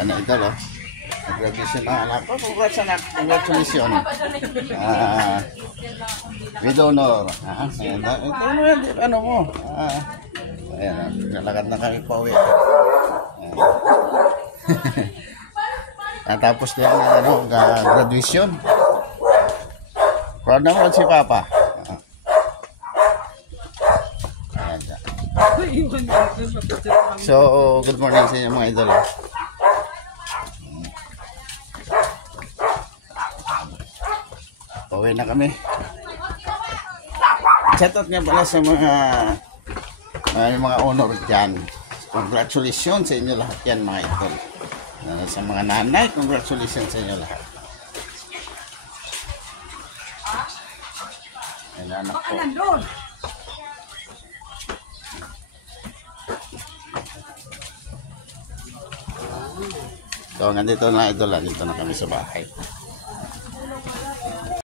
Yan na ito, oh. Nag-graduation na anak ko. Congrats anak. Congratulations. With honor. Ano mo? Ayan, nalakad na kami pa uwi. Tapos din ano, graduation. Proud na proud si Papa. So, good morning sa inyo mga idol. Pauwi na kami. Shoutout nga pala sa mga honor dyan. Congratulations sa inyo lahat yan mga idol. Sa mga nanay, congratulations sa inyo lahat. Yan anak ko. So, hanggang dito na idol. Dito na kami sa bahay.